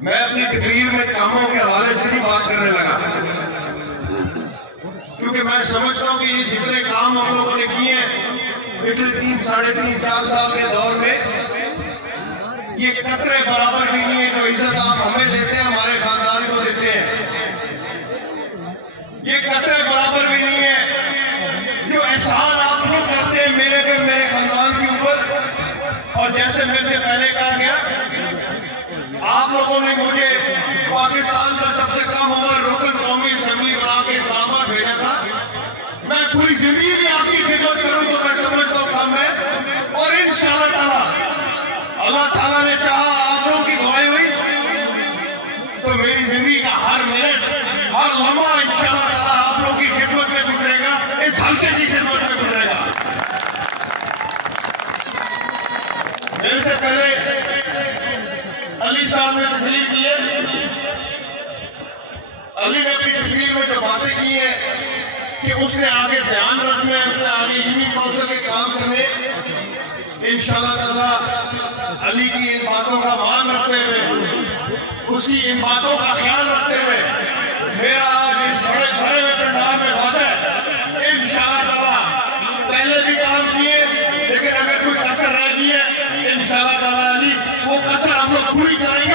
میں اپنی تقریر میں کاموں کے حوالے سے نہیں بات کرنے لگا، کیونکہ میں سمجھتا ہوں کہ یہ جتنے کام ہم لوگوں نے کیے ہیں پچھلے 3 ساڑھے 3 4 سال کے دور میں، یہ قطرے برابر بھی نہیں ہے جو عزت آپ ہمیں دیتے ہیں، ہمارے خاندان کو دیتے ہیں۔ یہ قطرے برابر بھی نہیں ہے جو احسان آپ لوگ کرتے ہیں میرے خاندان کے اوپر۔ اور جیسے میرے سے پہلے کہا گیا، آپ لوگوں نے مجھے پاکستان کا سب سے کم عمر رکن قومی اسمبلی بنا کے اسلام آباد بھیجا تھا۔ میں پوری زندگی بھی آپ کی خدمت کروں تو میں سمجھتا ہوں کام ہے، اور انشاءاللہ تعالی اللہ تعالیٰ نے چاہا، آپ لوگوں کی دعائیں ہوئی تو میری زندگی کا ہر منٹ ہر لمحہ انشاءاللہ تعالیٰ آپ لوگوں کی خدمت میں گزرے گا، اس حلقے کی خدمت میں گزرے گا۔ میرے سے پہلے علی صاحب نے تقریر کی ہے، علی نے اپنی تقریر میں جو باتیں کی ہیں کہ اس نے آگے دھیان رکھنا ہے، اس نے آگے یونین کونسل کے کام کرنے، انشاءاللہ تعالیٰ علی کی ان باتوں کا مان رکھتے ہوئے، اس کی ان باتوں کا خیال رکھتے ہوئے، میرا آج اس بڑے بھرے ہوئے پنڈال میں وعدہ ہے، انشاءاللہ تعالیٰ پہلے بھی کام کیے لیکن اگر کچھ کسر رہ گئی ہے، انشاءاللہ تعالیٰ علی وہ کسر ہم لوگ پوری کریں گے۔